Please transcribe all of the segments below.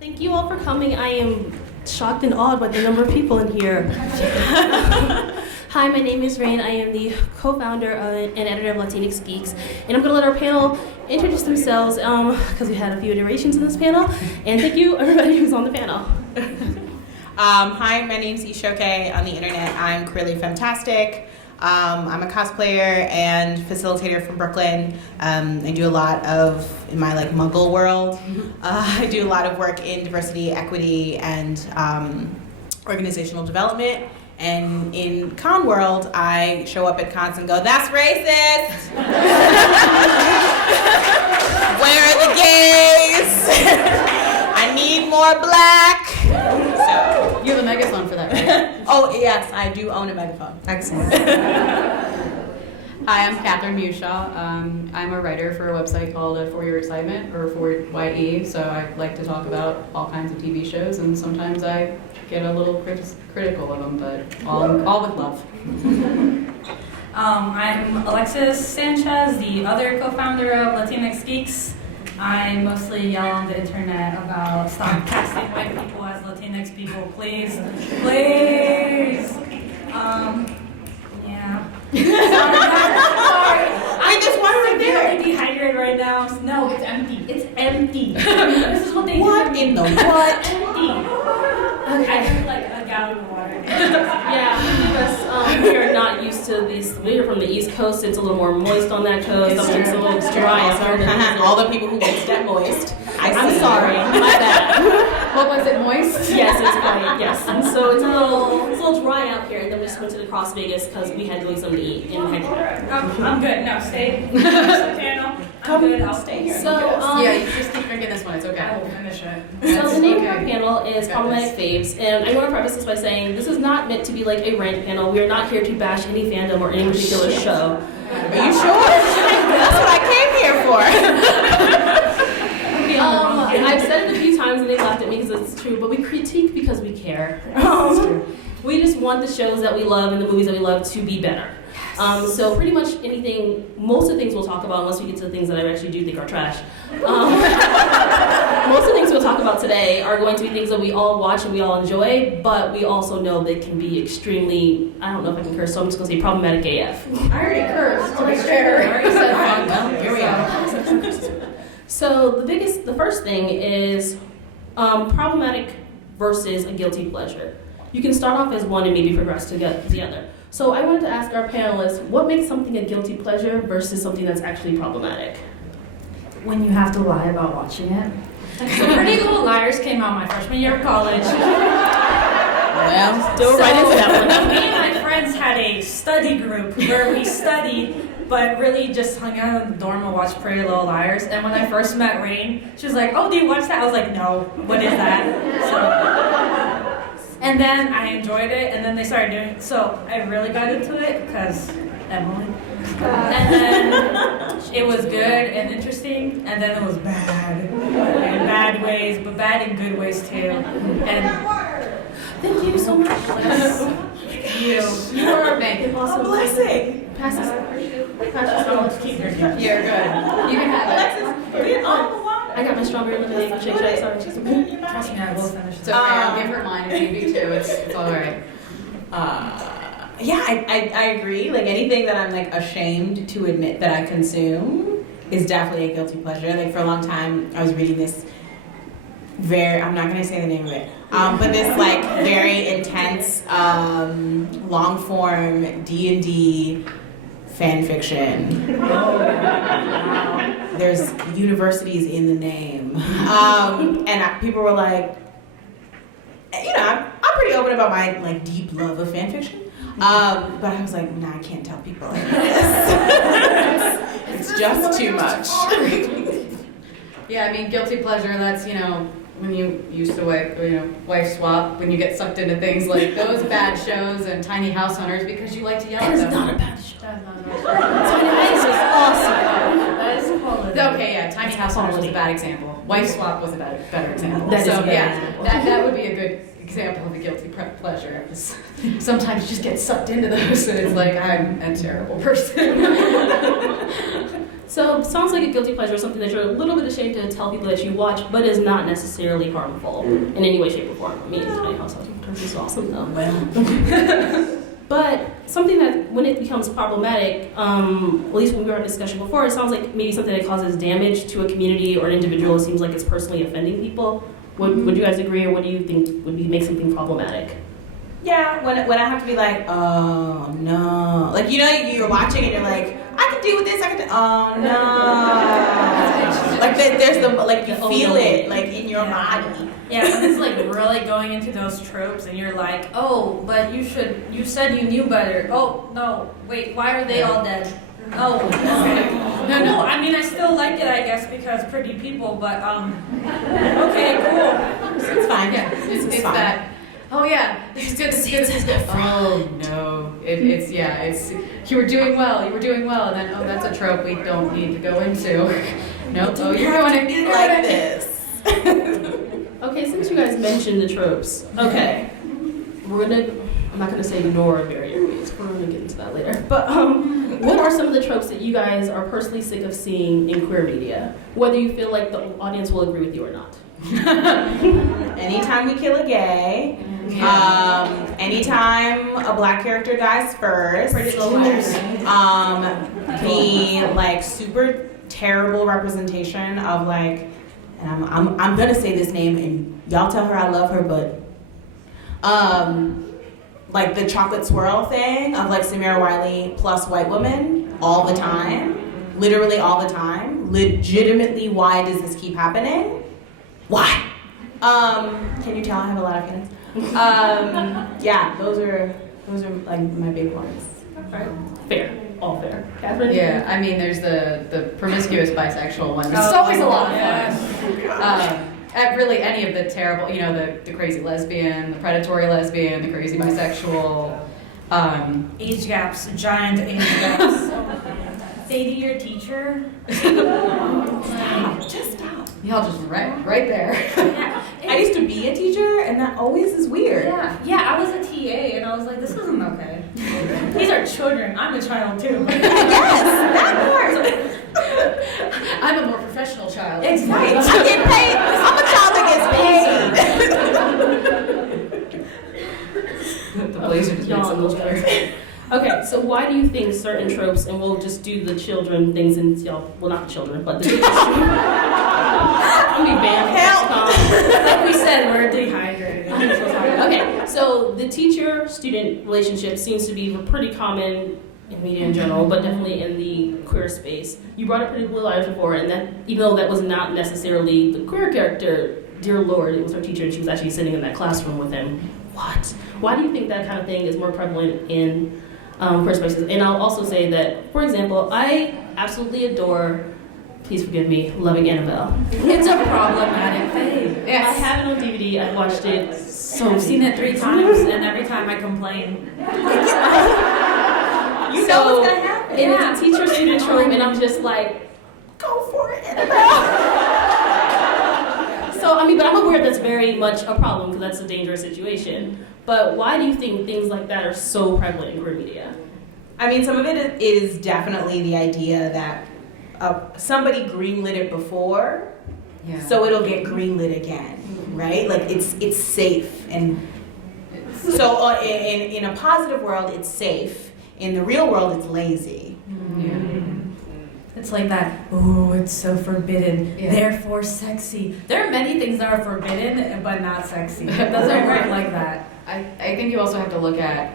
Thank you all for coming. I am shocked and awed by the number of people in here. Hi, my name is Rain. I am the co-founder and editor of Latinx Geeks. And I'm going to let our panel introduce themselves because we had a few iterations in this panel. And thank you, everybody who's on the panel. Hi, my name's Ishoke. On the internet, I'm Queerly Fantastic. I'm a cosplayer and facilitator from Brooklyn. I do a lot of, in my Muggle world, I do a lot of work in diversity, equity, and organizational development. And in con world, I show up at cons and go, "That's racist! Where are the gays? I need more black." So you have a megaphone for that, right? Oh yes, I do own a megaphone. Excellent. Hi, I'm Catherine Meushaw. I'm a writer for a website called For Your Excitement, or For YE, so I like to talk about all kinds of TV shows, and sometimes I get a little critical of them, but all with love. I'm Alexis Sanchez, the other co-founder of Latinx Geeks. I mostly yell on the internet about stop casting white people as Latinx people, please. Please! Yeah. Sorry. Wait, there's water right there. I'm severely dehydrated right now. No, it's empty. It's empty. This is what they do. What in the what? Empty. Okay. I drink a gallon of water. Yeah, we are not used to these. We're from the East Coast. It's a little more moist on that coast. It's a little dry. All the people who get step moist. I'm sorry. My bad. What was it, moist? Yes, it's white. Yes, and so it's a little dry out here. And then we just went to the Cross Vegas because we had really something to eat in Headquarters. I'm good. No, stay. Finish the panel. I'm good. I'll stay here. So yeah, you just keep drinking this one. It's okay. I will finish it. So the name of our panel is Problematic Faves, and I want to preface this by saying this is not meant to be like a rant panel. We are not here to bash any fandom or any particular show. Are you sure? That's what I came here for. I've said it a few times and they laughed at me because it's true, but we critique because we care. We just want the shows that we love and the movies that we love to be better. So pretty much most of the things we'll talk about, unless we get to the things that I actually do think are trash, most of the things we'll talk about today are going to be things that we all watch and we all enjoy, but we also know they can be extremely, I don't know if I can curse, so I'm just going to say problematic AF. I already cursed, to be fair. I already said fun. Well, here we are. So the first thing is problematic versus a guilty pleasure. You can start off as one and maybe progress to the other. So I wanted to ask our panelists, what makes something a guilty pleasure versus something that's actually problematic? When you have to lie about watching it. So Pretty Little Liars came out my freshman year of college. Well, Still right into that one. Me and my friends had a study group where we studied, but really just hung out in the dorm and watched Pretty Little Liars. And when I first met Rain, she was like, "Oh, do you watch that?" I was like, "No, what is that?" And then I enjoyed it, and then they started doing it. So I really got into it because Emily. And then it was good and interesting, and then it was bad in bad ways, but bad in good ways too. And Thank you so much. you are amazing. a blessing. Pass this. keep your You're good. You can have it. I got my strawberry lemonade. Shake, sorry. Trust me, I will finish It's okay. I'll give her mine if you do too. It's all right. Yeah, I agree. Anything that I'm ashamed to admit that I consume is definitely a guilty pleasure. For a long time, I was reading this I'm not gonna say the name of it, but this very intense, long form D&D fan fiction. There's universities in the name, and people were like, I'm pretty open about my deep love of fan fiction. But I was like, nah, I can't tell people like this. It's just too much. Yeah, I mean, guilty pleasure, that's, when you used to wife swap, when you get sucked into things like those bad shows and Tiny House Hunters because you like to yell at them. That is not a bad show. Tiny House is awesome. That is quality. Okay, yeah, Tiny House Hunters was a bad example. Wife swap was a better example. That is a bad yeah, example. that would be a good example of a guilty pleasure. Sometimes you just get sucked into those and it's like, I'm a terrible person. So sounds like a guilty pleasure, something that you're a little bit ashamed to tell people that you watch, but is not necessarily harmful in any way, shape, or form. I mean, my house is awesome though. But something that when it becomes problematic, at least when we were in discussion before, it sounds like maybe something that causes damage to a community or an individual. It seems like it's personally offending people. Would you guys agree, or what do you think would make something problematic? Yeah, when I have to be like, oh no, like you're watching and you're like, I can deal with this. I can. Oh no, like there's the like you feel it like in your body. Yeah, when it's like really going into those tropes, and you're like, oh, but you said you knew better. Oh no, wait, why are they all dead? Oh, okay. No, I mean I still like it, I guess, because pretty people. But okay, cool. It's fine. Yeah, it's fine. that. Oh yeah, this is good. This is good. This is good. Oh no, it's you were doing well, and then that's a trope we don't need to go into. Nope. Oh, you're going to be like this. Okay, since you guys mentioned the tropes, okay, I'm not gonna say ignore very areas. We're gonna get into that later. But what are some of the tropes that you guys are personally sick of seeing in queer media? Whether you feel like the audience will agree with you or not. Anytime we kill a gay, anytime a black character dies first, the like super terrible representation of like, and I'm gonna say this name and y'all tell her I love her, but like the chocolate swirl thing of like Samira Wiley plus white woman all the time, literally all the time. Legitimately, why does this keep happening? Why? Can you tell I have a lot of feelings? Yeah, those are like my big ones. Right. Fair. All fair. Catherine? Yeah, I mean, there's the promiscuous bisexual one. It's always a lot of fun. At really any of the terrible, the crazy lesbian, the predatory lesbian, the crazy bisexual. Age gaps, giant age gaps. 80-year teacher. Just stop. Y'all just right there. Yeah. I used to be a teacher, and that always is weird. Yeah, I was a TA, and I was like, this isn't okay. These are children. I'm a child, too. Yes, that part. I'm a more professional child. Exactly. I get paid. I'm a child that gets paid. The blazer just makes it a little better. Okay, so why do you think certain tropes, and we'll just do the children things and y'all, well not the children, but the teachers. I'm gonna be banned. Help! Like we said, we're dehydrated. Okay, so the teacher-student relationship seems to be pretty common in media in general, but definitely in the queer space. You brought up Pretty Little Liars before, and that even though that was not necessarily the queer character, dear Lord, it was her teacher, and she was actually sitting in that classroom with him. What? Why do you think that kind of thing is more prevalent in queer spaces? And I'll also say that, for example, I absolutely adore, please forgive me, loving Annabelle. It's a problematic thing. Yes. I have it on DVD. I watched it I've seen it 3 times, and every time I complain. You know what's gonna happen. And it's a teacher-student trope, and I'm just like, go for it, Annabelle. So, I mean, but I'm aware that's very much a problem because that's a dangerous situation. But why do you think things like that are so prevalent in queer media? I mean, some of it is definitely the idea that somebody greenlit it before, so it'll get greenlit again, right? Like it's safe, and so in a positive world, it's safe. In the real world, it's lazy. It's like that, oh, it's so forbidden, therefore sexy. There are many things that are forbidden, but not sexy. It doesn't work like that. I think you also have to look at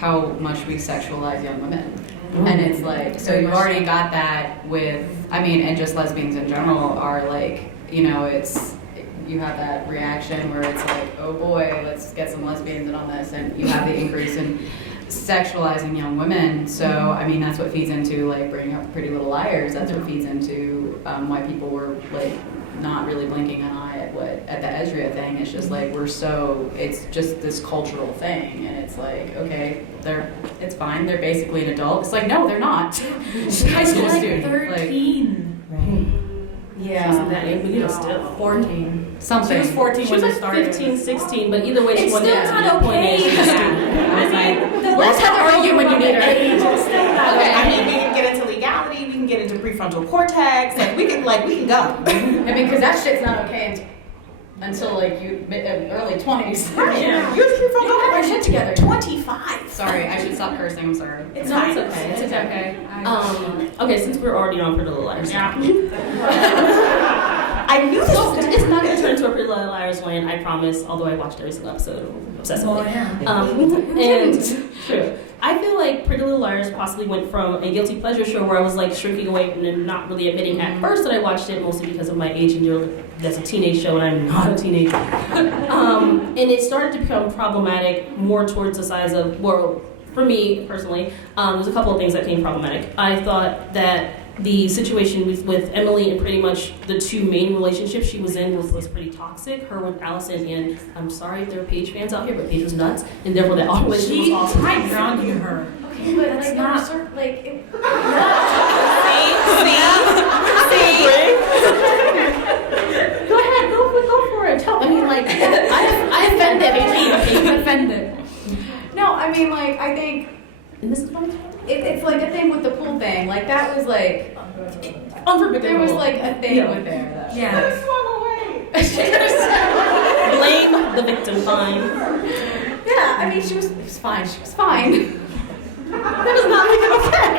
how much we sexualize young women. And it's like, so you've already got that with, I mean, and just lesbians in general are like, it's, you have that reaction where it's like, oh boy, let's get some lesbians in on this, and you have the increase in sexualizing young women. So I mean, that's what feeds into like bringing up Pretty Little Liars. That's what feeds into why people were like not really blinking an eye at the Ezria thing. It's just like it's just this cultural thing, and it's like, okay, it's fine. They're basically an adult. It's like, no, they're not. She's a high school student. 13. Right. Yeah. Wasn't that age, but still 14. Something. She was 14 She was when like it started. 15, 16, but either way, she It's wasn't still not okay. She's a student. I mean, Let's have her argue when you need her. Okay, I mean, we can get into legality, we can get into prefrontal like, we can go. I mean, because that shit's not okay until like you early 20s. Right. Yeah. You're from You have our shit together. 25. Sorry, I should stop cursing. I'm sorry. It's No, fine. it's okay. It's okay. Okay, since we're already on Pretty Little Liars. Yeah. I knew this was gonna It's not going to turn into a Pretty Little Liars when I promise, although I watched every single episode obsessively. And true. I feel like Pretty Little Liars possibly went from a guilty pleasure show where I was like shrinking away and not really admitting at first that I watched it, mostly because of my age and that's a teenage show and I'm not a teenager. And it started to become problematic more towards the size of, well, for me personally, there's a couple of things that became problematic. I thought that the situation with Emily and pretty much the two main relationships she was in was pretty toxic. Her with Allison, and I'm sorry if there are Paige fans out here, but Paige was nuts, and therefore that relationship was awesome. I drowned you her. Okay, but That's like, not- See? Go ahead, go for it. Tell. I mean, like, I offended Paige. Offended. No, I mean, like, I think And this is funny. it's like a thing with the pool thing. Like, that was like, Unforgivable. there was like a thing Yeah. with there. That Yeah. Blame the victim. Fine. Yeah, I mean, it was fine. She was fine. That does not make it okay.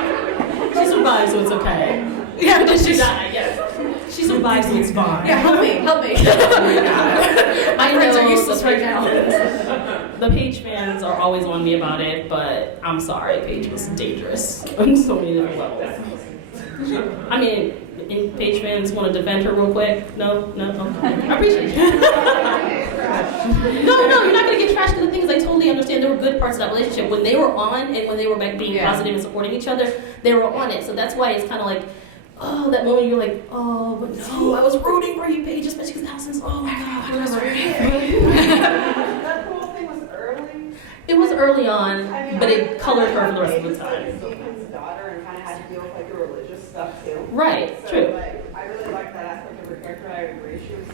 She survived, so it's okay. Yeah, but did she die? Yes. She survived, so it's fine. Yeah, help me. My friends are useless right now. The Paige fans are always on me about it, but I'm sorry, Paige was dangerous on so many different levels. I mean, any Paige fans want to defend her real quick? No? Okay. I appreciate you. No, you're not going to get trashed. The thing is, I totally understand there were good parts of that relationship. When they were on and when they were back being positive and supporting each other, they were on it. So that's why it's kind of like, oh, that moment you're like, oh, but no, I was rooting for you, Paige, especially because Allison's, oh my God, whatever. That whole thing was early. It was early on, I mean, but it colored her for the rest of the Like time. Stephen's daughter and kind of had to deal with like the religious stuff too. Right, So true. like, I really liked that aspect of her character. I agree. She was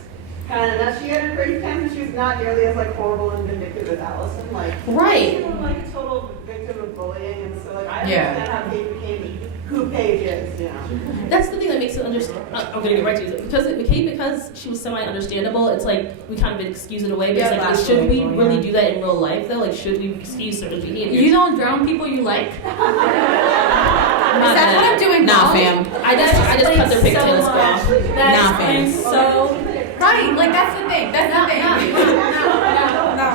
kind of nuts. She had her great times. She was not nearly as like horrible and vindictive as Allison. Like, Right. she was like a total victim of bullying, and so like I Yeah. understand how Paige became who Paige is. You know. That's the thing that makes it understand. I'm gonna get right to it because because she was semi-understandable. It's like we kind of excuse it away. But Yeah, it's like, that's should we relatable, really yeah. do that in real life though? Like, should we excuse certain behaviors? You don't drown people you like? Is that what I'm doing Nah, wrong? fam. I just cut their pigtails off. That Nah, explains so. Right, like that's the thing. That's the thing.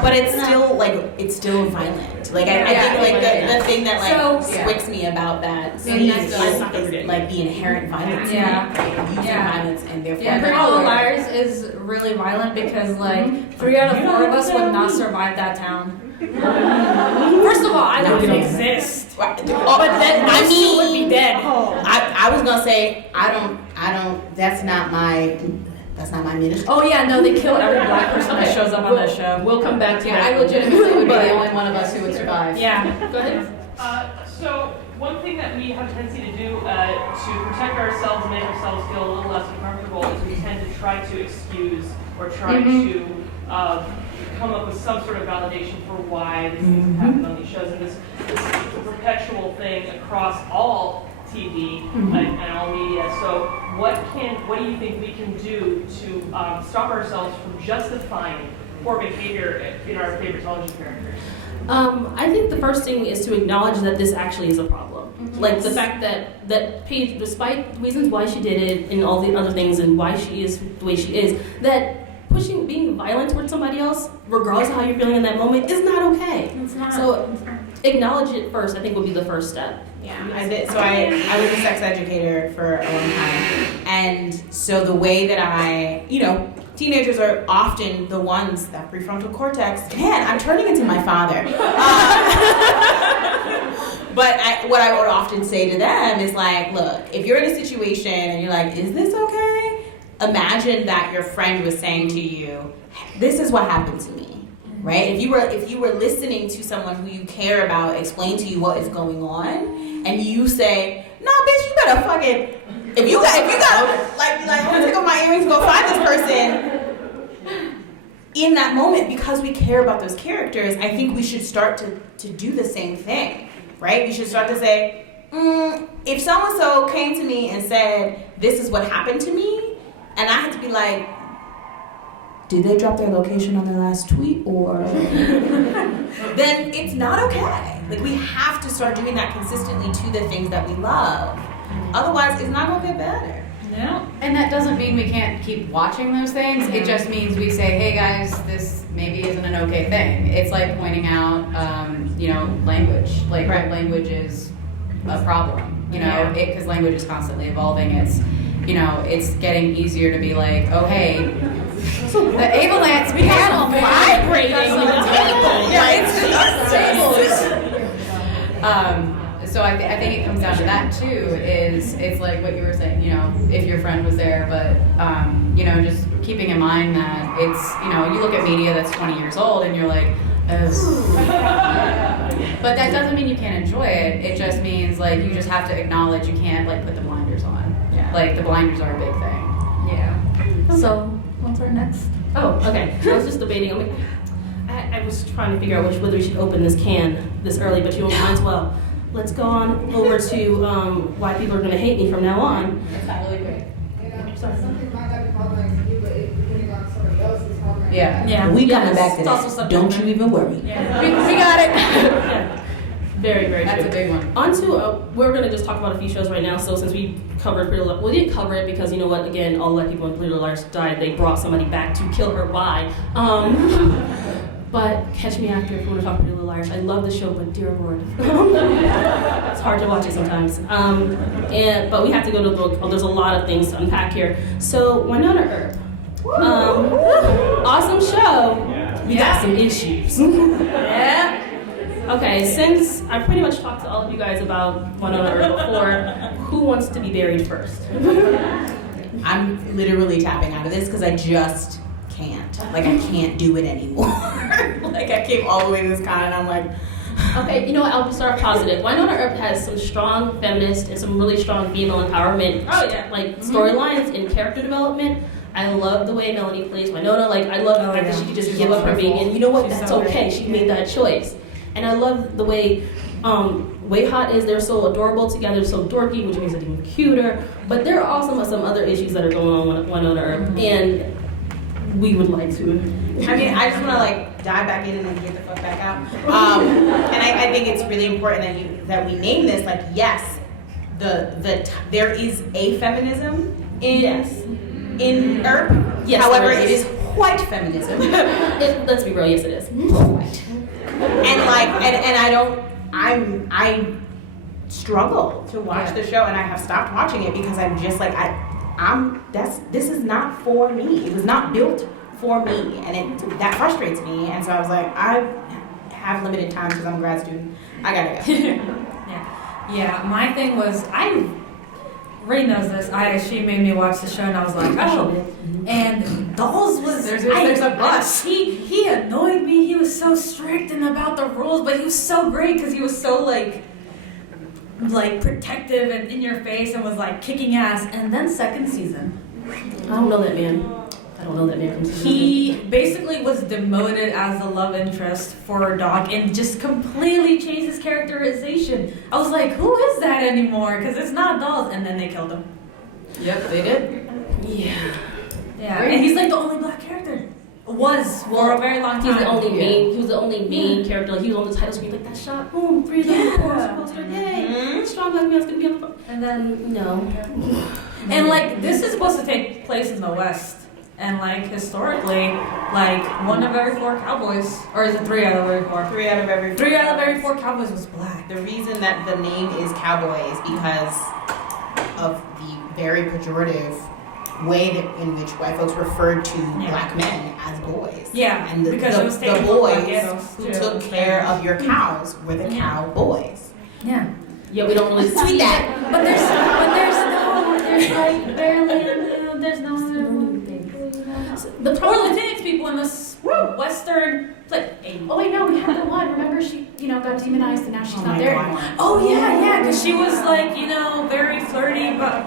But it's still violent. Like I Yeah, think like yeah. the thing that like So- swicks me about that Yeah, scene that's is the- like the inherent violence. Yeah. Using Yeah. violence and therefore Yeah, Pretty Little Liars is really violent because like 3 out of 4 of us would not survive that town. First of all, I don't even exist. But But then I those two would be mean, dead. I was gonna say I don't. That's not my ministry. Oh yeah, no, they kill every black person that shows up on that show. We'll come back to Yeah, that. I legitimately would be the only one of us who would survive. Yeah. Go ahead. So one thing that we have a tendency to do to protect ourselves and make ourselves feel a little less uncomfortable is we tend to try to excuse or try to come up with some sort of validation for why these things have happened on these shows. And this is a perpetual thing across all TV and all media. So what do you think we can do to stop ourselves from justifying poor behavior in our favorite television characters? I think the first thing is to acknowledge that this actually is a problem. Like the fact that Paige, despite the reasons why she did it and all the other things and why she is the way she is, that being violent towards somebody else, regardless of how you're feeling in that moment, is not okay. It's not. So acknowledge it first, I think, would be the first step. Yeah, I did. So I was a sex educator for a long time, and so the way that teenagers are often the ones that prefrontal cortex. Man, I'm turning into my father. But what I would often say to them is like, look, if you're in a situation and you're like, is this okay? Imagine that your friend was saying to you, this is what happened to me. Right? If you were listening to someone who you care about explain to you what is going on, and you say, "Nah, bitch, you better fucking if you got like I'm gonna take off my earrings, go find this person." In that moment, because we care about those characters, I think we should start to do the same thing, right? We should start to say, if so-and-so came to me and said, this is what happened to me, and I had to be like, did they drop their location on their last tweet, or then it's not okay. Like, we have to start doing that consistently to the things that we love. Otherwise, it's not gonna get better. No. And that doesn't mean we can't keep watching those things. It just means we say, hey guys, this maybe isn't an okay thing. It's like pointing out, language. Like, language is a problem, because language is constantly evolving. It's getting easier to be like, oh hey, the Avalance began vibrating. So I think it comes down to that too. It's like what you were saying. If your friend was there, but just keeping in mind that it's you look at media that's 20 years old and you're like, but that doesn't mean you can't enjoy it. It just means like you just have to acknowledge you can't like put the blinders on. Yeah. Like the blinders are a big thing. Yeah. So what's our next? Oh, okay. I was just debating. I was trying to figure out whether we should open this can this early, but you might as well. Let's go on over to why people are going to hate me from now on. That's really great. Something might not be problematic to you, but depending on somebody else, it's problematic. Yeah. We coming back to that. Don't you even worry. Yeah. We got it. Yeah. Very, very That's true. a big one. On to, we're going to just talk about a few shows right now. So since we covered Pretty Little Liars, we didn't cover it because, you know what, again, all the white people in Pretty Little Liars died. They brought somebody back to kill her. Why? But catch me after if you want to talk Pretty Little Liars. I love the show, but dear Lord. It's hard to watch it sometimes. But we have to go to the book. There's a lot of things to unpack here. So, Wynonna Earp. Awesome show. We got some issues. Yeah. Okay, since I pretty much talked to all of you guys about Wynonna Earp before, who wants to be buried first? I'm literally tapping out of this because I just can't. Like, I can't do it anymore. Like, I came all the way to this con and I'm like, okay, you know what? I'll start positive. Wynonna Earp has some strong feminist and some really strong female empowerment, storylines and character development. I love the way Melanie plays Wynonna. Like, I love the fact that she could just give up her being, and you know what? That's okay. She made that choice. And I love the way Way Hot is. They're so adorable together, so dorky, which makes it even cuter. But there are also some other issues that are going on with Wynonna Earp, and we would like to. I mean, I just want to like dive back in and then get the fuck back out. And I think it's really important that we name this. Like, yes, there is a feminism in Earp. Yes, however, it is white feminism. Let's be real. Yes, it is. White. And I struggle to watch the show, and I have stopped watching it because I'm just like this is not for me. It was not built for me, and that frustrates me. And so I was like, I have limited time because I'm a grad student. I gotta go. Yeah. My thing was, Ray knows this. She made me watch the show, and I was like, oh. And Dolls was there's a bus. He annoyed me. He was so strict and about the rules, but he was so great because he was so like protective and in your face and was like kicking ass. And then second season, I don't know that man. He basically was demoted as the love interest for Doc and just completely changed his characterization. I was like, who is that anymore? Because it's not Dolls. And then they killed him. Yep, they did. Yeah. Yeah, and he's like the only black character. For a very long time. He was the only main character. Like, he was on the title screen like that shot. Boom, 3 poster. Yay! Strong black man's gonna be on the. And then no. And like this is supposed to take place in the West. And like historically, like 1 of every 4 cowboys, or is it 3 out of every 4? 3 out of every 4. 3 out of every 4 cowboys was black. The reason that the name is cowboy is because of the very pejorative way in which white folks referred to black men as boys. Yeah, and the boys who took care of your cows were the cowboys. Yeah. Yeah, we don't really see that. But there's like barely there's no the Latinx people in this Western like. Oh wait, no, we had the one. Remember, she got demonized and now she's not there anymore. Oh yeah, because she was like very flirty but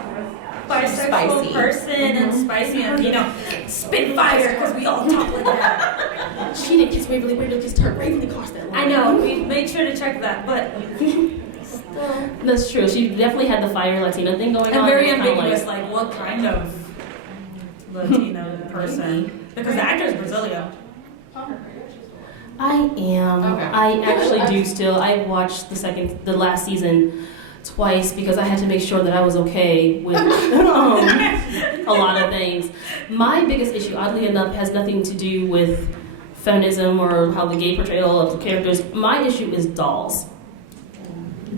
bisexual person and spicy and spitfire because we all talk like that. She didn't kiss Waverly. Waverly kissed her. Waverly crossed that line. I know. We made sure to check that, but That's true. She definitely had the fire Latina thing going on. And very It was kinda ambiguous, like what kind of Latino person? Because the actor is Brazilian. I am. Okay. I actually do still. I watched the last season twice because I had to make sure that I was okay with a lot of things. My biggest issue, oddly enough, has nothing to do with feminism or how the gay portrayal of the characters. My issue is Dolls.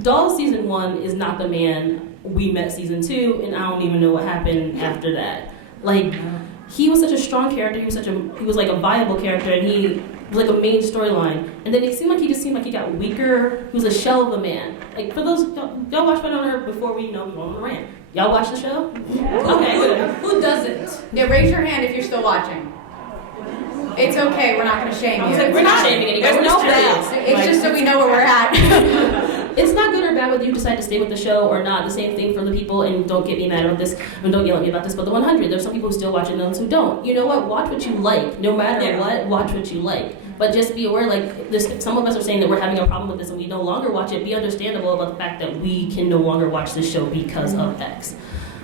Dolls season 1 is not the man we met season 2, and I don't even know what happened after that. Like, he was such a strong character. He was like a viable character, and he was like a main storyline. And then it seemed like he got weaker. He was a shell of a man. Like, for those y'all watch Wynonna Earp before we go on the rant. Y'all watch the show? Yeah. Okay, good. Who doesn't? Yeah, raise your hand if you're still watching. It's okay, we're not going to shame you. We're not shaming anybody. There's We're no just curious. bad. It's just so we know where we're at. It's not good or bad whether you decide to stay with the show or not. The same thing for the people, and don't get me mad about this, and don't yell at me about this, but the 100, there's some people who still watch it and those who don't. You know what? Watch what you like. No matter what, watch what you like. But just be aware, like, some of us are saying that we're having a problem with this and we no longer watch it. Be understandable about the fact that we can no longer watch this show because of X.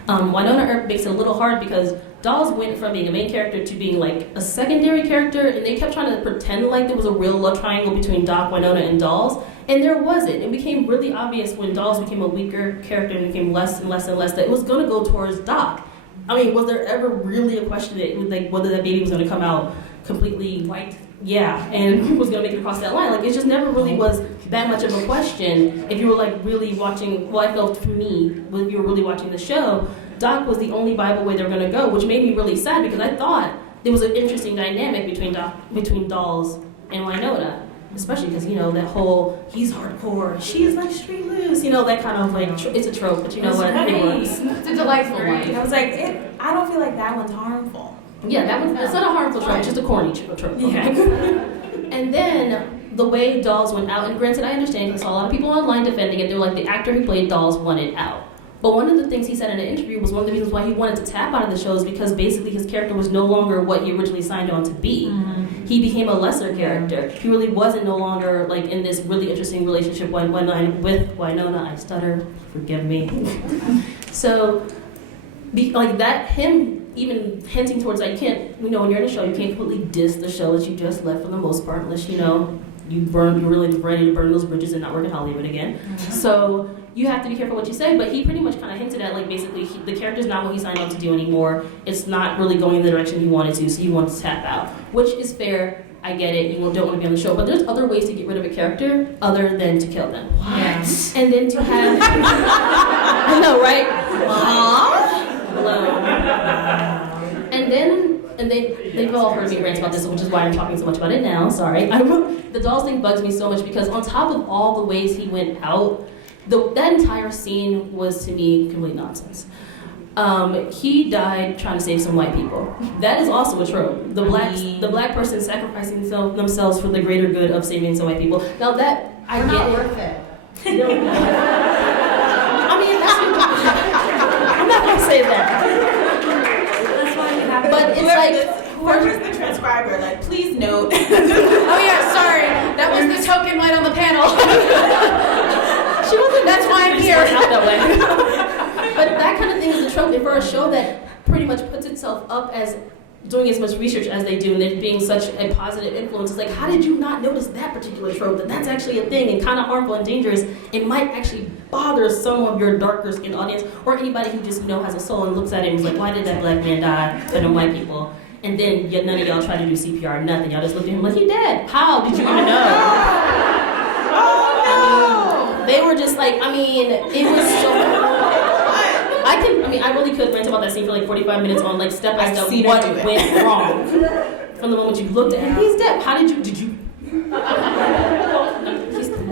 Wynonna Earp makes it a little hard because Dolls went from being a main character to being like a secondary character, and they kept trying to pretend like there was a real love triangle between Doc, Wynonna, and Dolls, and there wasn't. It became really obvious when Dolls became a weaker character and became less and less and less that it was going to go towards Doc. I mean, was there ever really a question that like whether that baby was going to come out completely White. yeah, and was going to make it across that line? Like, it just never really was that much of a question if you were like really watching. Well, I felt for me, if you were really watching the show, Doc was the only viable way they were going to go, which made me really sad because I thought there was an interesting dynamic between Dolls and Wynonna, especially because, you know, that whole he's hardcore, she's like street loose, you know, that kind of like it's a trope, but you know what, it works. It's a delightful one. I was like, I don't feel like that one's harmful. Yeah, that was it's not a harmful trope, it's just a corny trope. Yeah. And then the way Dolls went out, and granted, I understand because I saw a lot of people online defending it. They were like, the actor who played Dolls wanted out. But one of the things he said in an interview was one of the reasons why he wanted to tap out of the show is because basically his character was no longer what he originally signed on to be. Mm-hmm. He became a lesser character. He really wasn't no longer like in this really interesting relationship with Wynonna. I stutter, forgive me. So, like that, him even hinting towards like you can't, you know, when you're in a show, you can't completely diss the show that you just left for the most part, unless you know you're really ready to burn those bridges and not work in Hollywood again. Mm-hmm. So you have to be careful what you say, but he pretty much kind of hinted at like basically the character's not what he signed on to do anymore. It's not really going in the direction he wanted to, so he wants to tap out, which is fair. I get it. You don't want to be on the show, but there's other ways to get rid of a character other than to kill them. Yeah. And then to have, I know, right? Hello. And they've all heard me rant about this, which is why I'm talking so much about it now. Sorry. The Dolls thing bugs me so much because on top of all the ways he went out, that entire scene was to me complete nonsense. He died trying to save some white people. That is also a trope. The black person sacrificing themselves for the greater good of saving some white people. Now that I get not it. worth it. I mean, I'm not gonna say that. That's why you have But it's like whoever's the transcriber, like, please note. Oh yeah, sorry. That was the token light on the panel. she wasn't. That's why I'm here. Out that way. But that kind of thing is a trope for a show that pretty much puts itself up as doing as much research as they do and it being such a positive influence. It's like, how did you not notice that particular trope? That's actually a thing and kind of harmful and dangerous. It might actually bother some of your darker skinned audience or anybody who just has a soul and looks at it and is like, why did that black man die for the white people? And then yet none of y'all try to do CPR, nothing. Y'all just look at him like, he dead. How did you even know? Oh no! They were just like, it was so. I really could rant about that scene for like 45 minutes on like step by step what went wrong. From the moment you looked at him, he's dead. How did you?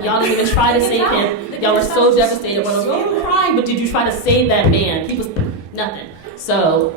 Y'all didn't even try to save him. Y'all were so devastated. I'm crying, but did you try to save that man? He was nothing. So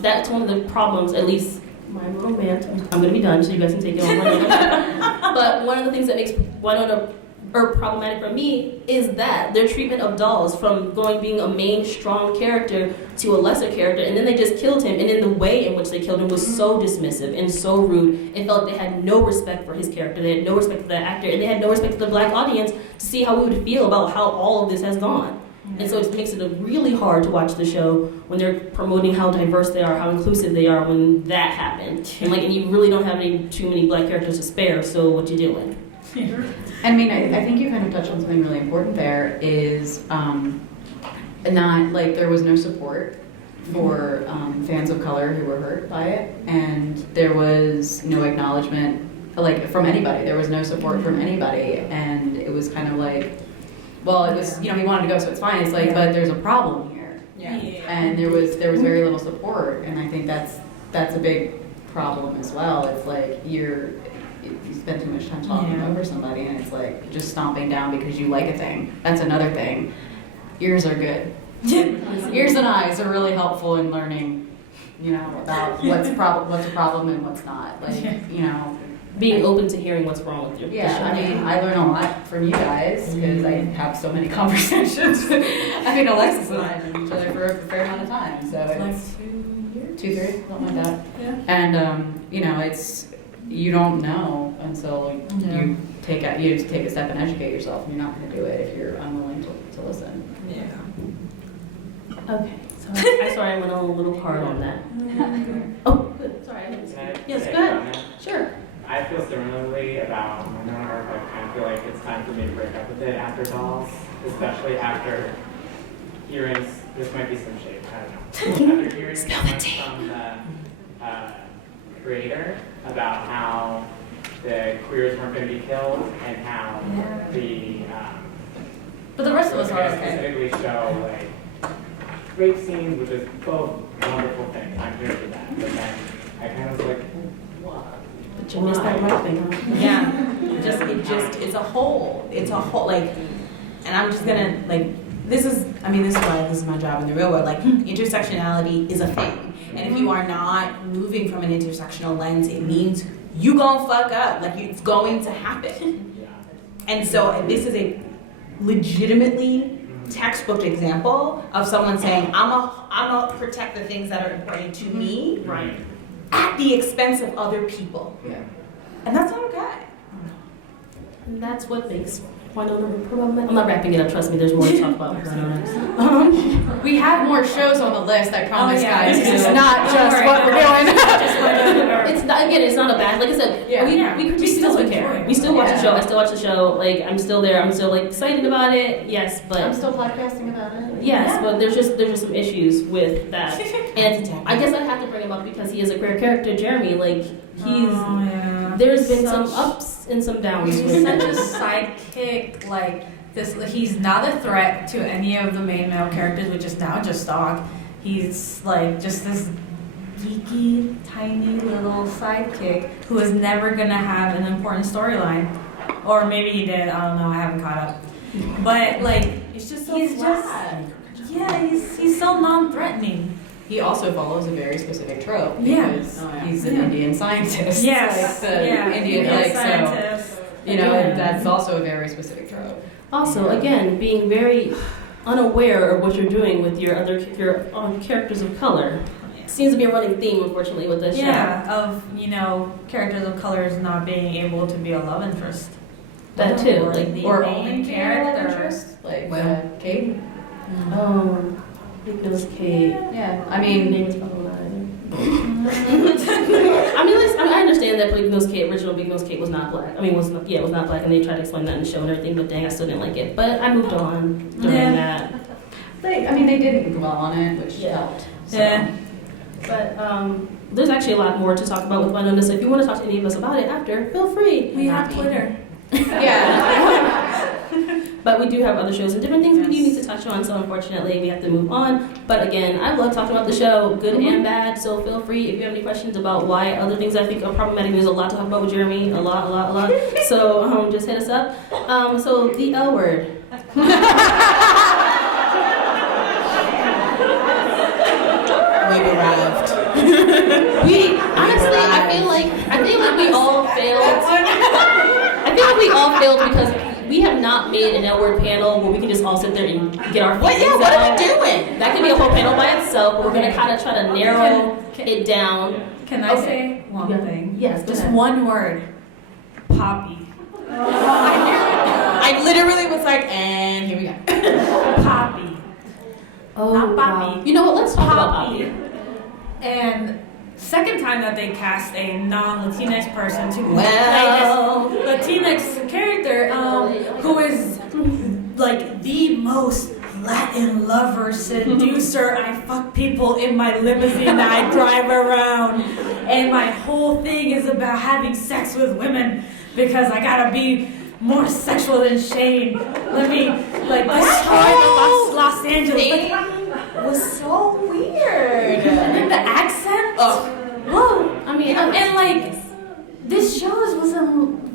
that's one of the problems, at least my little rant. I'm gonna be done, so you guys can take it on. But one of the things that makes Wynonna or problematic for me is that their treatment of dolls, from being a main strong character to a lesser character, and then they just killed him, and then the way in which they killed him was so dismissive and so rude. It felt like they had no respect for his character, they had no respect for the actor, and they had no respect for the black audience to see how we would feel about how all of this has gone. And so it makes it really hard to watch the show when they're promoting how diverse they are, how inclusive they are when that happened. And you really don't have too many black characters to spare, so what you doing? I mean, I think you kind of touched on something really important there is not, like, there was no support for fans of color who were hurt by it, and there was no acknowledgement, like, from anybody. There was no support from anybody, and it was kind of like, well, it was, he wanted to go, so it's fine. It's like, but there's a problem here. Yeah. And there was very little support, and I think that's a big problem as well. It's like you spend too much time talking over somebody, and it's like just stomping down because you like a thing. That's another thing. Ears are good. Ears and eyes are really helpful in learning, about what's a problem and what's not. Like, being open to hearing what's wrong with your yeah, I mean, I learn a lot from you guys because I have so many conversations. I mean, Alexis and I have known each other for a fair amount of time, so it's 2 years, 2, 3, something like that. Yeah. And it's you don't know until you take a step and educate yourself, and you're not going to do it if you're unwilling to listen. Yeah. Okay. Sorry, I went a little hard on that. Oh, good. Sorry, I didn't see. Yes, go ahead. Sure. I feel similarly about Wynonna Earp. I kind of feel like it's time for me to break up with it after Dolls, especially after hearing, this might be some shade, I don't know. After hearing so much from the creator about how the queers weren't going to be killed and how But the rest of us are okay. Specifically show like rape scenes, which is both wonderful things. I'm here for that. But then I kind of was like, what? But you missed that right thing, huh? Yeah. It's a whole, like, and I'm just gonna, like, this is why this is my job in the real world. Like, intersectionality is a thing. And if you are not moving from an intersectional lens, it means you gonna fuck up. Like, it's going to happen. And so this is a legitimately textbook example of someone saying, I'm a protect the things that are important to me, right, at the expense of other people. Yeah. And that's not okay. And that's what makes Wynonna problematic. I'm not wrapping it up, trust me, there's more to talk about Wynonna. We have more shows on the list, I promise, guys. It's It's not just what we're doing. It's not, again, it's not a bad, like I said, we still care. We still watch the show, I still watch the show, like, I'm still there, I'm still, like, excited about it, yes, but. I'm still podcasting about it. Yes, but there's just some issues with that. And I guess I have to bring him up because he is a queer character, Jeremy, like, there's been some ups and some downs. He's such a sidekick, like this. He's not a threat to any of the main male characters, which is now just Dog. He's like just this geeky, tiny little sidekick who is never gonna have an important storyline, or maybe he did. I don't know. I haven't caught up. But like, It's just so he's flat. he's so non-threatening. He also follows a very specific trope Yeah. because he's an Indian scientist. Yes. Like the Indian, like, scientist. so, that's also a very specific trope. Also, again, being very unaware of what you're doing with your characters of color seems to be a running theme, unfortunately, with this show. Yeah, of characters of colors not being able to be a love interest. That too, Or like the Or main only character. like Well. Kate. I think it was Kate. Yeah, I Her mean, name is I understand that Big Nose Kate, original Big Nose Kate was not black. Was not black, and they tried to explain that in the show and everything, but dang, I still didn't like it. But I moved on during that. they didn't dwell on it, which helped. So. Yeah. But there's actually a lot more to talk about with Wynonna, so if you want to talk to any of us about it after, feel free. We have Twitter. Yeah. But we do have other shows and different things we do need to touch on, so unfortunately we have to move on. But again, I love talking about the show, good and bad, so feel free if you have any questions about why other things I think are problematic. There's a lot to talk about with Jeremy, a lot. So just hit us up. So the L word. We've arrived. We honestly, I feel like we all failed. I feel like we all failed because we have not get our feelings out. What are we doing? That could be a whole panel by itself, but we're gonna kind of try to narrow it down. Can I say one thing? Yes, Just ahead. one word. Poppy. I literally was like, and here we go. Poppy. Oh, Not wow. Poppy. You know what? Let's talk about Poppy. Poppy. And second time that they cast a non-Latinx person to Well. play this Latinx character, who is like the most Latin lover, seducer. I fuck people in my limousine that I drive around, and my whole thing is about having sex with women because I gotta be more sexual than Shane. Let me like destroy the Los Angeles. It was so weird. And then the accent. Whoa! I mean, and like this show was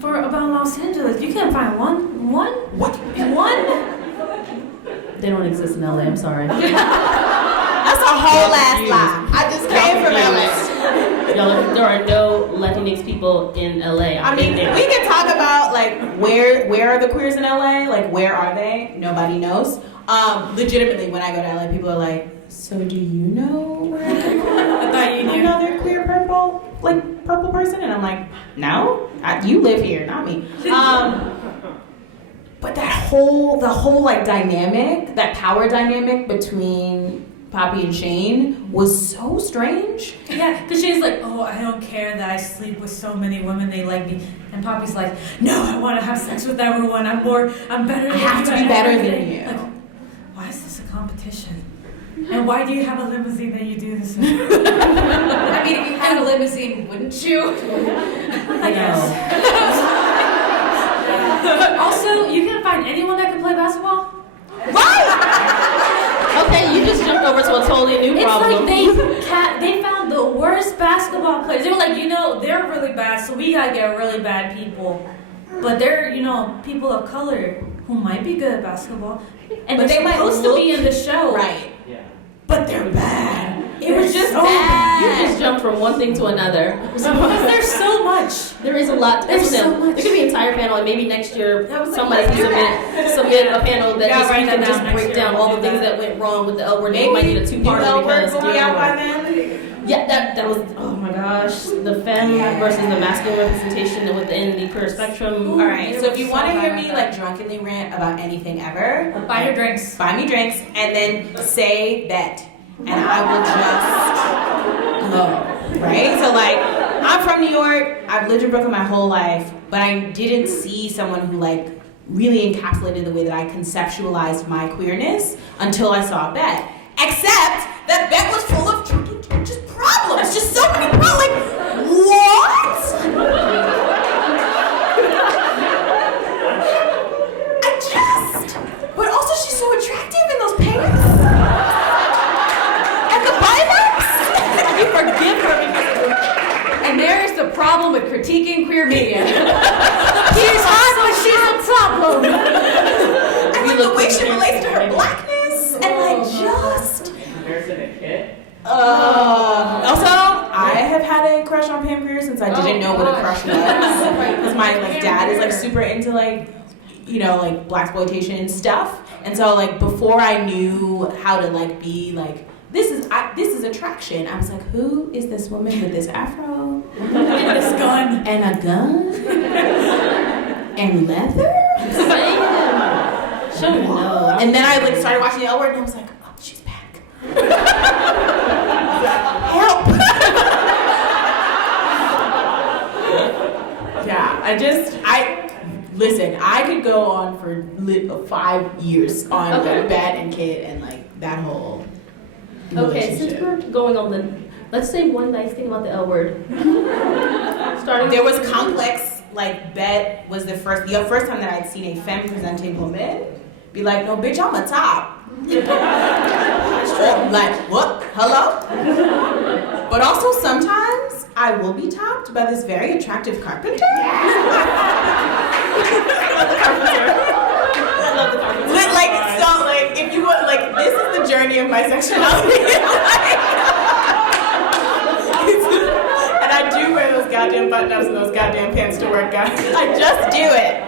for about Los Angeles. You can't find one. They don't exist in LA. I'm sorry. That's a whole ass lie. I just came from LA. Y'all, there are no Latinx people in LA. I mean, we can talk about like where are the queers in LA? Like where are they? Nobody knows. Legitimately, when I go to LA, people are like, "So do you know where?" I thought you knew. Another queer purple person, and I'm like, "No, you live here, not me." But the whole like dynamic, that power dynamic between Poppy and Shane was so strange. Yeah, because she's like, oh, I don't care that I sleep with so many women, they like me. And Poppy's like, no, I want to have sex with everyone. I'm better than you. I have to be better than everything." you. Like, why is this a competition? And why do you have a limousine that you do this in? I mean, if you had a limousine, wouldn't you? I guess. Also, you can't find anyone that can play basketball? Okay, you just jumped over to a totally new problem. It's like they found the worst basketball players. They were like, they're really bad, so we gotta get really bad people. But they're, people of color who might be good at basketball. And But they're they might supposed to be in the show. Right. Yeah. But they're bad. It was just so bad. You just jumped from one thing to another. Because there's so much. There is a lot. There's so much. There could be an entire panel, and maybe next year That was like, somebody can submit a panel that Yeah, just, write we that can down just next break year. down all the Do things that. that went wrong with the L word. They might need a two-parter because will be out by dear Lord. then. Yeah, that was, oh my gosh, the femme versus the masculine representation within the queer spectrum. All right. So if you want to hear me like drunkenly rant about anything ever, Buy your drinks. buy me drinks and then say bet, and I will just go. Right. So like, I'm from New York. I've lived in Brooklyn my whole life, but I didn't see someone who like really encapsulated the way that I conceptualized my queerness until I saw Bet. Except that Bet was full of just problems, just so many problems. Like, what? But also she's so attractive in those pants. And the biceps. You forgive her because of the And there is the problem with critiquing queer media. She's hot, but she's a problem. And like the way she relates to her blackness. And like just. Comparison to Kit. Also, I have had a crush on Pam Grier since I didn't know what a crush was. Because my like dad is like super into like, like blaxploitation stuff. And so like before I knew how to like be like, this is attraction, I was like, who is this woman with this afro? And this gun. And a gun? And leather? Should know. And then I like started watching the L Word and I was like, oh, she's back. Help! Yeah, listen, I could go on for 5 years on Bad and Kid and like that whole Okay, since we're going on let's say one nice thing about the L word. Starting There was complex, like Bet was the first time that I'd seen a femme presenting woman be like, no bitch, I'm a top. Like, what? Hello? But also sometimes I will be topped by this very attractive carpenter. If you want, like, this is the journey of my sexuality. And I do wear those goddamn button-ups and those goddamn pants to work, guys. I just do it.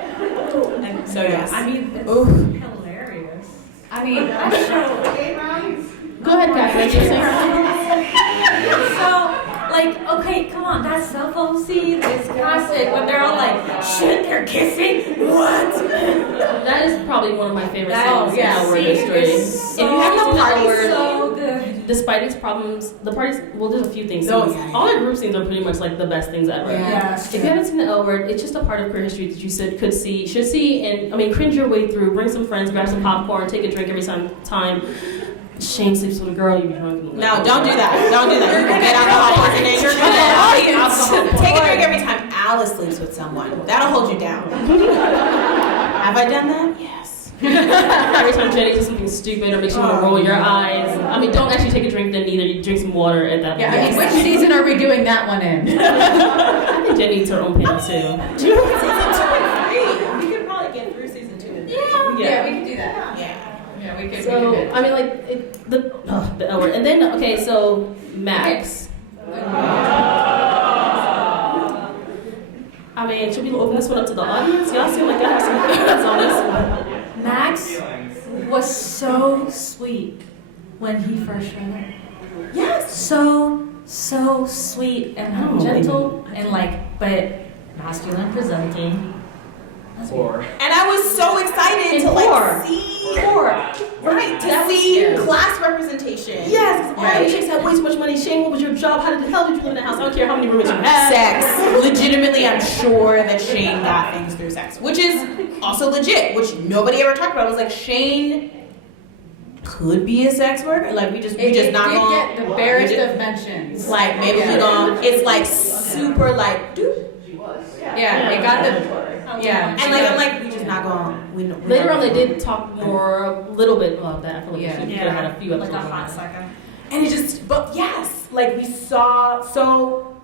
And so, yes. I mean, it's Oof. hilarious. I mean, that show. Go ahead, Catherine. You were saying? So, like, okay, come on, that cell phone scene is classic when they're all like, shit, they're kissing? What? That is probably one of my favorite That songs in L Word history. is If you haven't seen the L Word, so good. despite its problems, the parties, well, there's a few things. Oh, yeah. All the group scenes are pretty much like the best things ever. Yes. If you haven't seen the L Word, it's just a part of queer history that you should see, and I mean, cringe your way through. Bring some friends, grab some popcorn, take a drink every time. Shane sleeps with a girl, you be drunk. No, don't do that. Don't do that. You're gonna get alcohol poisoning. You're gonna take a drink every time Alice sleeps with someone. That'll hold you down. Have I done that? Yes. Every time Jenny does something stupid or makes you want to roll your eyes. I mean, don't actually take a drink then either. You drink some water at that point. Yeah, I mean, which season are we doing that one in? I think Jenny needs her own panel too. Do you know season 2 and 3? We could probably get through season 2 and 3. Yeah, we can do that. Yeah. Yeah, we could. So, we could. I mean, like, the L Word. And then, okay, so Max. I mean, should we open this one up to the audience? Y'all seem like y'all have some feelings on this one. Max was so sweet when he first showed up. Yes. So sweet and gentle and like, but masculine presenting. Or And I was so excited to like see class representation. Yes, all Right. you chicks have way too much money. Shane, what was your job? How the hell did you live in the house? I don't care how many roommates you had. Sex. Legitimately, I'm sure that Shane got things through sex, which is also legit, which nobody ever talked about. It was like Shane could be a sex worker. Like we just not did gonna get the barest of mentions. like maybe we gonna. It's like super like dude. Yeah, it got the. Yeah, And like I'm like we just not gonna. Later on, they did talk more, a little bit about that. I feel like Yeah. we should have had a few Like episodes a on hot that. second. And it just, but yes, like we saw, so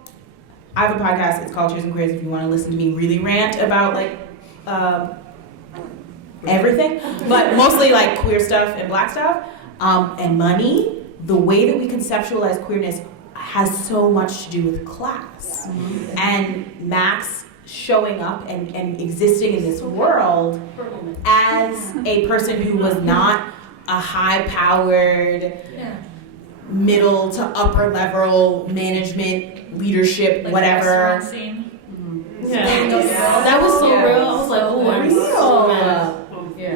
I have a podcast, it's called Cheers and Queers, if you want to listen to me really rant about like everything, but mostly like queer stuff and black stuff, and money. The way that we conceptualize queerness has so much to do with class. And Max showing up and existing in this world as a person who was not a high-powered, middle to upper level management, leadership, Like whatever. restaurant scene. Yeah. That was so Yeah. real. I was like, oh, I'm so mad. Yeah.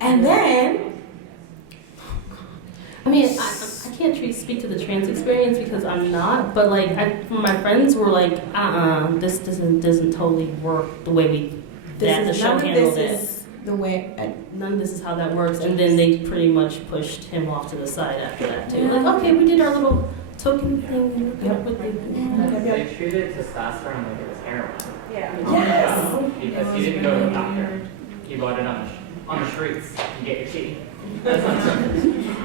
And then, I mean, I can't speak to the trans experience because I'm not, but like, my friends were like, this doesn't totally work the way the show handled it. The way None of this is how that works, and then they pretty much pushed him off to the side after that too. Like, okay, we did our little token thing. they treated testosterone like it was heroin. yes. Because he didn't go to the doctor. He bought it on the streets and get your tea.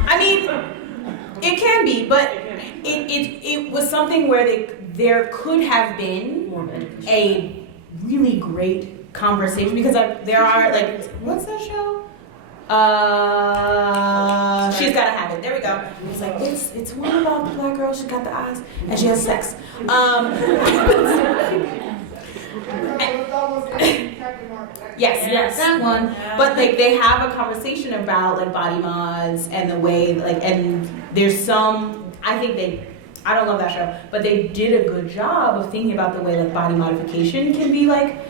I mean, it can be, but it was something where there could have been More medication. a really great conversation because there are like what's that show? She's Gotta Have It. There we go. It's like it's one about the black girl. She got the eyes and she has sex. Yes, that one. But like they have a conversation about like body mods and the way like and there's some I don't love that show, but they did a good job of thinking about the way like body modification can be like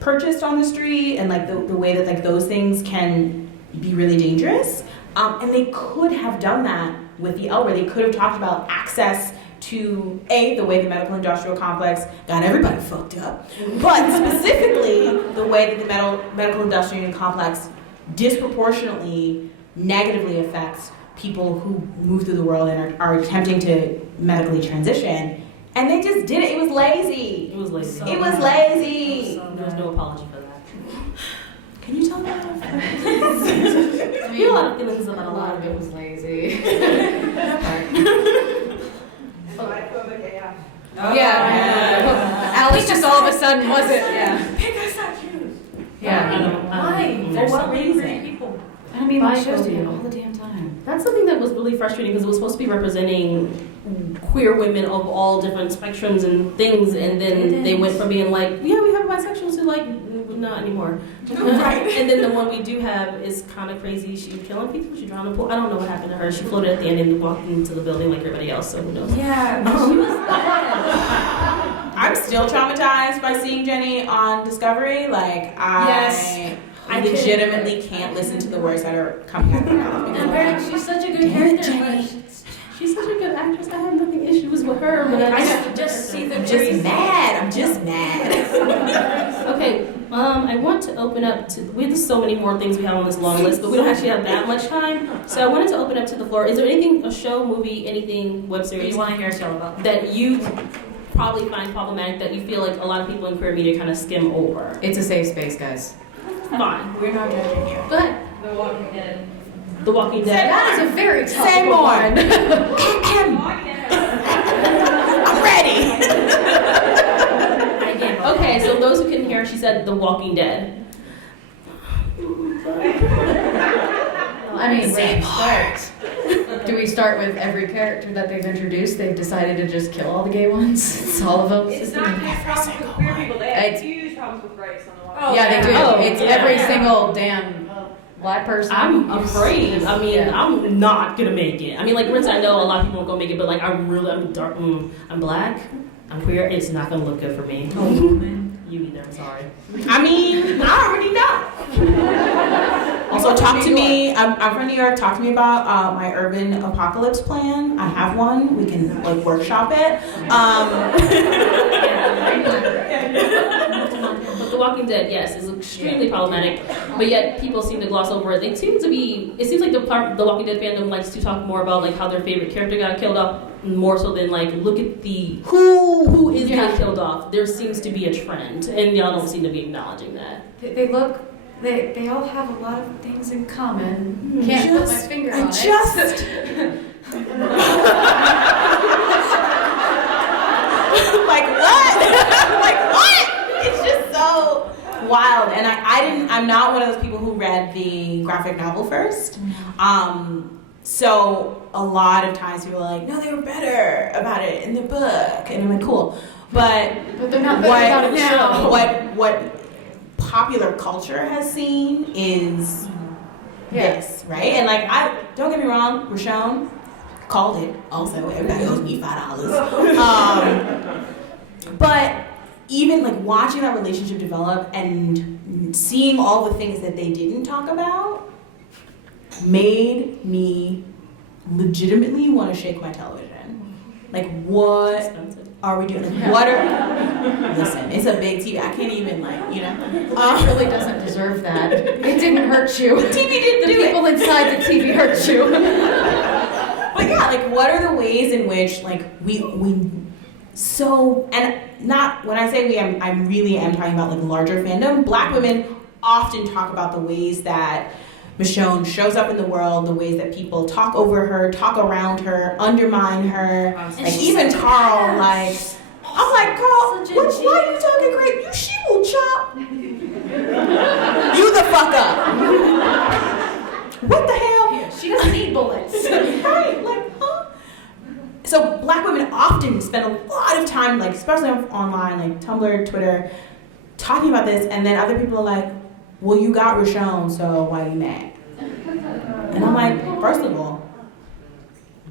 purchased on the street and like the way that like those things can be really dangerous. And they could have done that with the L Word. They could have talked about access to the way the medical industrial complex got everybody fucked up, but specifically the way that the medical industrial complex disproportionately negatively affects people who move through the world and are attempting to medically transition. And they just did it. It was lazy. It was lazy. It was lazy. There was no apology for that. Can you tell me that? I mean, a lot of feelings about A lot of it was lazy. Alice just all of a sudden wasn't. Yeah. Pick us up, shoes. Yeah. Why? For what some reason? reason. People. I mean, Bye, it shows Cody. you all the damn time. That's something that was really frustrating because it was supposed to be representing queer women of all different spectrums and things, and then they went from being like, yeah, we have bisexuals to like, not anymore. Right. And then the one we do have is kind of crazy. She killing people. She drowned in the pool. I don't know what happened to her. She floated at the end and walked into the building like everybody else. So who knows? Yeah, she was bad. I'm still traumatized by seeing Jenny on Discovery. Like, Yes. I legitimately can't listen to the words that are coming out of her mouth. And apparently she's such a good character. Jenny. She's such a good actress. I have nothing issues with her, but I just see the I'm just mad. I'm just mad. Okay, I want to open up to. We have so many more things we have on this long list, but we don't actually have that much time. So I wanted to open up to the floor. Is there anything, a show, movie, anything, web series You want to hear us yell about? that you probably find problematic that you feel like a lot of people in queer media kind of skim over? It's a safe space, guys. Fine. We're not judging you. Go ahead. The Walking Dead. The Walking Dead. That is a very topical Say more. one. I'm ready. Okay, so those who couldn't hear, she said The Walking Dead. I mean, where do we start? Do we start with every character that they've introduced? They've decided to just kill all the gay ones. It's all of them. It's not just problems with queer people. They have It's- huge problems with rights on the Walking Oh, Yeah, they do. Oh, It's yeah. every single damn black person. I'm afraid. I mean, Yeah. I'm not gonna make it. I mean, like, Rinse, I know a lot of people aren't gonna make it, but like, I'm dark. I'm black. I'm queer. It's not gonna look good for me. You either. I'm sorry. I mean, I already know. Also, talk to me. I'm from New York. Talk to me about my urban apocalypse plan. I have one. We can like workshop it. But The Walking Dead, yes, is extremely problematic, but yet people seem to gloss over it. They seem to be. It seems like the Walking Dead fandom likes to talk more about like how their favorite character got killed off, more so than like look at the who is getting killed off. There seems to be a trend, and y'all don't seem to be acknowledging that. They all have a lot of things in common. Can't put my finger on it. Like what? Like what? It's just so wild. And I'm not one of those people who read the graphic novel first. So a lot of times people are like, no, they were better about it in the book. And I'm like, cool. But they're not better about it now. What popular culture has seen is this, right? And like, don't get me wrong, Roshone called it. Also, everybody owes me $5. But even like watching that relationship develop and seeing all the things that they didn't talk about made me legitimately want to shake my television. Like, what are we doing? Like, what are... Listen, it's a big TV. I can't even, like, you know. It really doesn't deserve that. It didn't hurt you. The TV didn't The do people it. inside the TV hurt you. But yeah, like, what are the ways in which, like, we so, and not, when I say we, I really am talking about, like, larger fandom. Black women often talk about the ways that Michonne shows up in the world, the ways that people talk over her, talk around her, undermine her. Like, even Carl, like, I'm like, Carl, why are you talking great? She will chop you the fuck up. What the hell? She doesn't need bullets. Right, like, huh? So black women often spend a lot of time, like, especially online, like Tumblr, Twitter, talking about this, and then other people are like, well, you got Roshone, so why are you mad? And I'm like, first of all,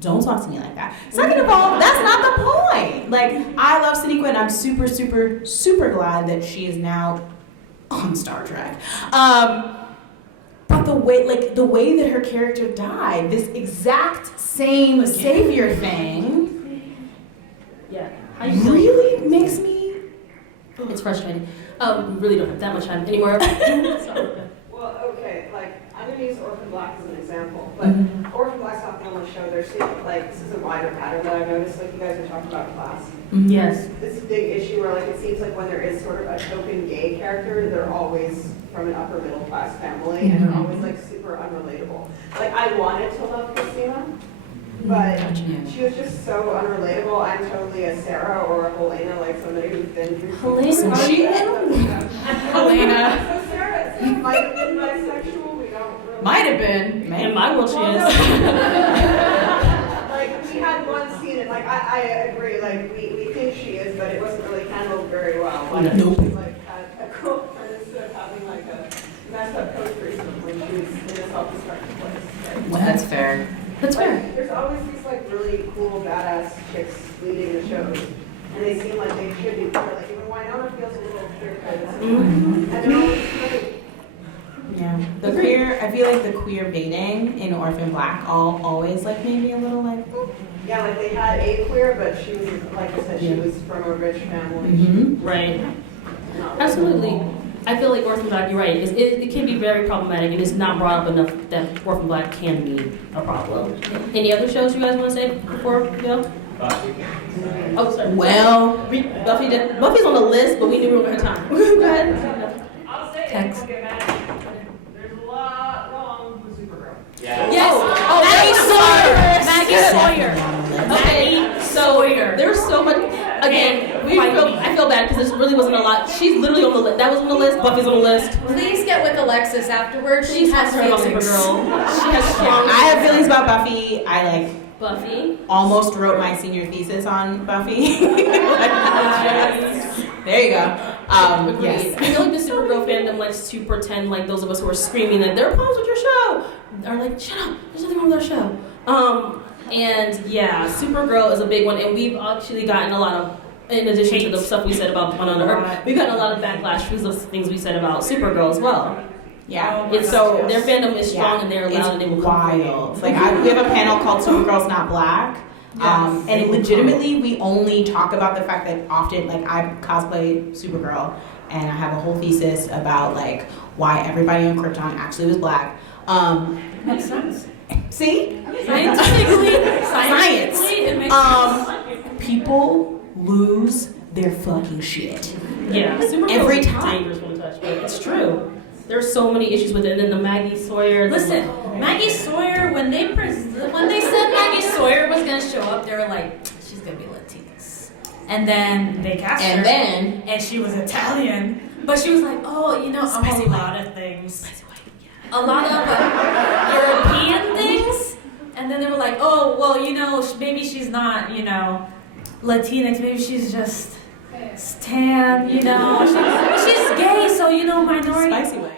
don't talk to me like that. Second of all, that's not the point. Like, I love Sonequa, and I'm super, super, super glad that she is now on Star Trek. But the way that her character died, this exact same savior thing, Yeah. How you feel? really makes me. It's frustrating. We really don't have that much time anymore. So, Well, okay, like, I'm gonna use Orphan Black as an example, but Orphan Black's not the only show. There's, like, this is a wider pattern that I've noticed, like, you guys are talking about class. yes. It's a big issue where, like, it seems like when there is sort of a token gay character, they're always from an upper middle class family, and they're always, like, super unrelatable. Like, I wanted to love Christina, but she was just so unrelatable. I'm totally a Sarah or a Helena, like somebody who's been through Helena. Helena. So Sarah might have been bisexual, we don't really. Might have been. In my world, she is. Like, we had one scene, and like, I agree, like, we think she is, but it wasn't really handled very well. Like, Nope. she, like, had a girlfriend instead of having a post-racism when she was in a self-destructive place. Right? Well, that's fair. That's fair. Like, there's always these like really cool badass chicks leading the shows, and they seem like they should be queer. Like even Wynonna feels a little queer-coded, and they're always great. Yeah. The queer, I feel like the queer baiting in Orphan Black always like made me a little like, Yeah, like they had a queer, but she was, like I said, she was from a rich family. Right. Not Absolutely. I feel like Orphan Black, you're right. It can be very problematic, and it's not brought up enough that Orphan Black can be a problem. Any other shows you guys want to say before we go? Buffy. Oh, sorry. well, Buffy's on the list, but we need room for her time. Go ahead. I'll say it, Text. don't get mad. There's a lot wrong with Supergirl. Yeah. Yes. Maggie Sawyer. Okay. So there's so much. Again, I feel bad because this really wasn't a lot. She's literally on the list. That was on the list. Buffy's on the list. Please get with Alexis afterwards. She has her about feelings. Supergirl. She has strong. I have feelings about Buffy. I like Buffy. almost wrote my senior thesis on Buffy. There you go. Agreed. Yes. I feel like the Supergirl fandom likes to pretend like those of us who are screaming that there are problems with your show are like, shut up, there's nothing wrong with our show. And yeah, Supergirl is a big one, and we've actually gotten a lot of, in addition to the stuff we said about Wynonna Earp, we've gotten a lot of backlash for the things we said about Supergirl as well. Yeah. It's so their fandom is strong and they're loud and they will come for you. wild. Like we have a panel called Supergirl's Not Black. And legitimately, we only talk about the fact that often, like, I cosplay Supergirl, and I have a whole thesis about like why everybody on Krypton actually was black. Makes sense. See, Scientifically, science. it makes sense. People lose their fucking shit. Yeah, Supergirl Every is time. dangerous when touched, but it's true. There's so many issues with it, and then the Maggie Sawyer. Listen, Maggie Sawyer, when they said Maggie Sawyer was gonna show up, they were like, she's gonna be Latinx. And then they cast her. And she was Italian. But she was like, oh, you know, I'm a lot of things. A lot of European things. And then they were like, oh, well, you know, maybe she's not, you know, Latinx. Maybe she's just stan, you know. She's gay, so, you know, minority. Spicy way.